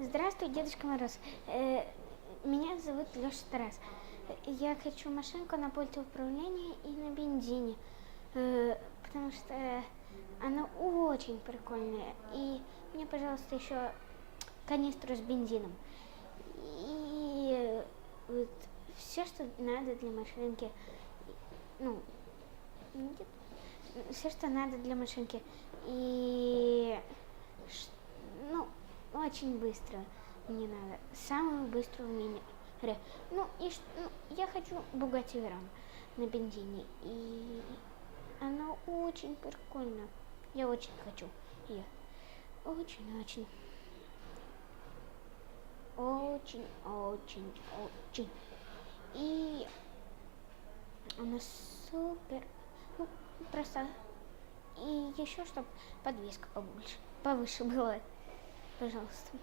Здравствуй, Дедушка Мороз. Меня зовут Леша Тарас. Я хочу машинку на пульте управления и на бензине, потому что она очень прикольная. И мне, пожалуйста, еще канистру с бензином. И вот все, что надо для машинки. Ну, все, что надо для машинки. И ну, очень быстро мне надо. Самую быструю в мире. Я хочу Bugatti Veyron на бензине. И она очень прикольная. Я очень хочу ее. Очень-очень. Очень-очень-очень. И она супер. Ну, просто. И еще, чтобы подвеска повыше была. Пожалуйста.